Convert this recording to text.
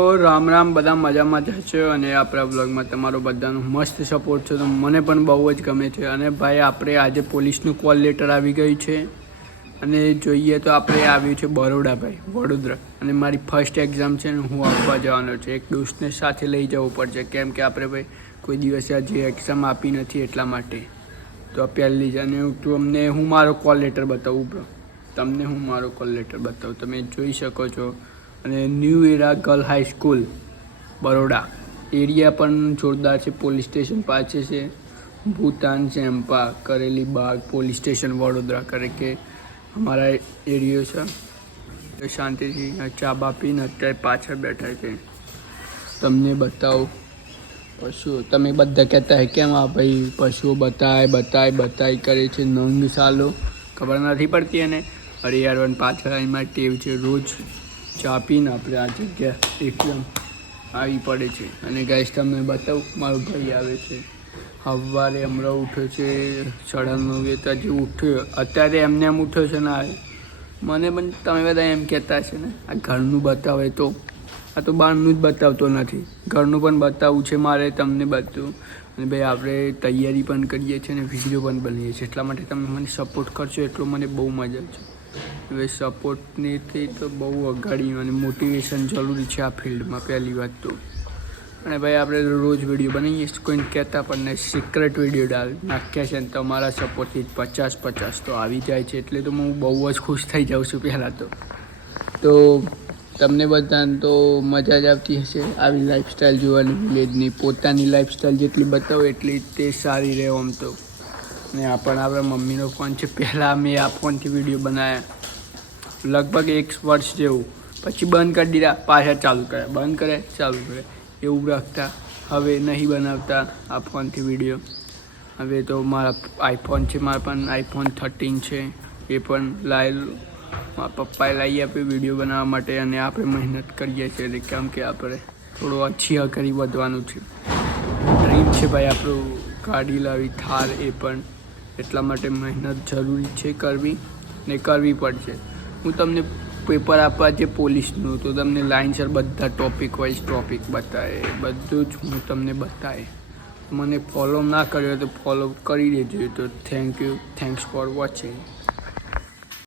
તો રામ રામ, બધા મજામાં જ છે અને આપણા બ્લોગમાં તમારો બધાનો મસ્ત સપોર્ટ છે તો મને પણ બહુ જ ગમે છે. અને ભાઈ આપણે આજે પોલીસનું કોલ લેટર આવી ગયું છે અને જોઈએ તો આપણે આવ્યું છે બરોડા, ભાઈ વડોદરા. અને મારી ફર્સ્ટ એક્ઝામ છે ને હું આપવા જવાનો છે. એક દોસ્તને સાથે લઈ જવું પડશે કેમ કે આપણે ભાઈ કોઈ દિવસે હજી એક્ઝામ આપી નથી એટલા માટે. તો પહેલી જ અને હું મારો કોલ લેટર બતાવું બ્રો, તમને હું મારો કોલ લેટર બતાવું, તમે જોઈ શકો છો. અને ન્યૂ એરા ગર્લ હાઈસ્કૂલ બરોડા, એરિયા પણ જોરદાર છે. પોલીસ સ્ટેશન પાસે છે, ભૂતાન ચેમ્પા કરેલી બાગ પોલીસ સ્ટેશન વડોદરા કરે કે અમારા એરિયો છે. શાંતિથી ચા બા પીને અત્યારે પાછળ બેઠા છે. તમને બતાવો પશુઓ. તમે બધા કહેતા હે કેમ આ ભાઈ પશુઓ બતાય કરે છે નંગ સાલો, ખબર નથી પડતી એને. અરે યાર પાછળ એમાં ટેવ છે, રોજ ચા પીને આપણે આ જગ્યા એકદમ આવી પડે છે. અને ગાઈસ તમને બતાવું, મારો ભાઈ આવે છે સવારે હમણાં ઉઠ્યો છે 9:30 તો હજી ઉઠ્યો અત્યારે એમને એમ ઉઠ્યો છે ને મને પણ તમે બધા એમ કહેતા છે ને આ ઘરનું બતાવે તો આ તો બહારનું જ બતાવતો નથી, ઘરનું પણ બતાવવું છે મારે તમને બધું. અને ભાઈ આપણે તૈયારી પણ કરીએ છીએ અને વિડીયો પણ બનાવીએ છીએ, એટલા માટે તમે મને સપોર્ટ કરશો એટલો મને બહુ મજા છે. હવે સપોર્ટનીથી તો બહુ અગાડી અને મોટિવેશન જરૂરી છે આ ફિલ્ડમાં પહેલી વાત તો. અને ભાઈ આપણે રોજ વિડીયો બનાવીએ, કોઈને કહેતા પણ નહીં, સિક્રેટ વિડીયો નાખ્યા છે અને તમારા સપોર્ટથી 50-50 તો આવી જાય છે એટલે તો હું બહુ જ ખુશ થઈ જાઉં છું. પહેલાં તો તમને બધાને તો મજા જ આવતી હશે આવી લાઈફસ્ટાઈલ જોવાની, વિલેજની. પોતાની લાઈફસ્ટાઈલ જેટલી બતાવો એટલી તે સારી રહે આમ તો. અને આ પણ આપણા મમ્મીનો ફોન છે, પહેલાં મેં આ ફોનથી વિડીયો બનાવ્યા લગભગ 1 વર્ષ જેવું, પછી બંધ કરી દીધા, પાછા ચાલુ કર્યા, બંધ કરે ચાલુ કરે એવું રાખતા. હવે નહીં બનાવતા આ ફોનથી વિડીયો. હવે તો મારા આઈફોન છે, મારા પણ આઈફોન 13 છે, એ પણ મારા પપ્પાએ લાવી આપ્યો વિડીયો બનાવવા માટે. અને આપણે મહેનત કરીએ છીએ કેમ કે આપણે થોડું અચ્છી કરી વધવાનું છે. ડ્રીમ છે ભાઈ આપણું ગાડી લાવી થાર, એ પણ એટલા માટે મહેનત જરૂરી છે કરવી ને કરવી પડશે. હું તમને પેપર આપવા છે પોલીસનું તો તમને લાઇનસર બધા ટોપિક વાઇઝ ટોપિક બતાવે, બધું જ હું તમને બતાવે. મને ફોલો ના કર્યો તો ફોલો કરી દેજો. તો થેન્ક્સ ફોર વોચિંગ.